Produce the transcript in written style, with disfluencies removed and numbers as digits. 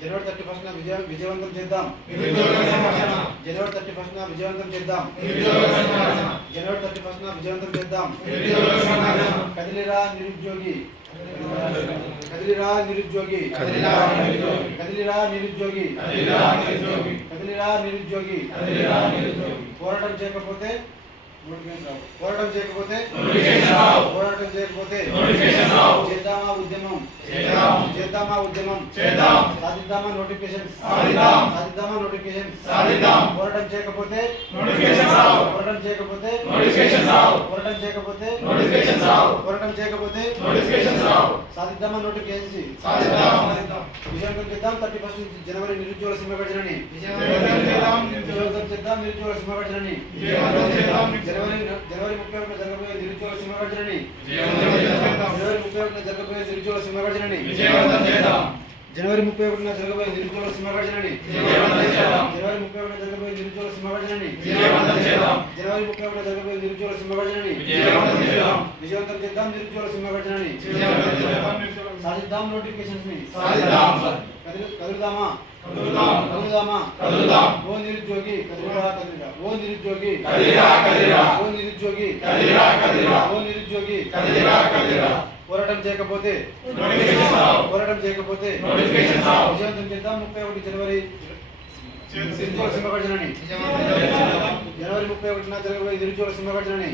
జనవరి 31న విజయవంతం చేద్దాం. జనవరి 31న విజయవంతం చేద్దాం. జనవరి 31న విజయవంతం చేద్దాం. కదిలిరా నిరుద్యోగి, కదిలిరా నిరుద్యోగి, కదిలిరా నిరుద్యోగి, కదిలిరా నిరుద్యోగి. పోరాటం చేయకపోతే పోరాటం చేయకపోతే పోరాటం చేయకపోతే చేద్దామా ఉద్యమం, చేద్దామా ఉద్యమం, సాధిద్దామా నోటిఫికేషన్, సాధిద్దామా నోటిఫికేషన్. పోరాటం చేయకపోతే పోరాటం చేయకపోతే పోరాటం చేయకపోతే పోరాటం చేయకపోతే సాధిద్దామా నోటిఫికేషన్. విజయవంతం చేద్దాం 31 జనవరి నిరుద్యోగ సింహగర్జనని. విజయవంతం చేద్దాం నిరుద్యోగ సింహగర్జనని. జనవరి 31న జరగబోయే నిరుద్యోగ సింహగర్జనని. జనవరి 31న జరగబోయే నిరుద్యోగ సింహగర్జనని. జనవరి 31న జరగబోయే నిరుద్యోగ సింహగర్జనని. జనవరి 31న జరగబోయే నిరుద్యోగ సింహగర్జనని. జనవరి 31న జరగబోయే నిరుద్యోగ సింహగర్జనని. విజయవంతం చేద్దాం నిరుద్యోగ సింహగర్జనని. సాధిద్దాం నోటిఫికేషన్స్ ని. కదులుదామా కదులుదామా. ఓ నిరుద్యోగి కదిలిరా కదిలిరా, ఓ నిరుద్యోగి కదిలిరా కదిలిరా, ఓ నిరుద్యోగి కదిలిరా కదిలిరా, ఓ నిరుద్యోగి కదిలిరా కదిలిరా. పోరాటం చేయకపోతే పోరాటం చేయకపోతే విజయవంతం చేద్దాం 31 జనవరి నిరుద్యోగ సింహగర్జనని. జనవరి 31న జరగబోయే నిరుద్యోగ సింహగర్జనని.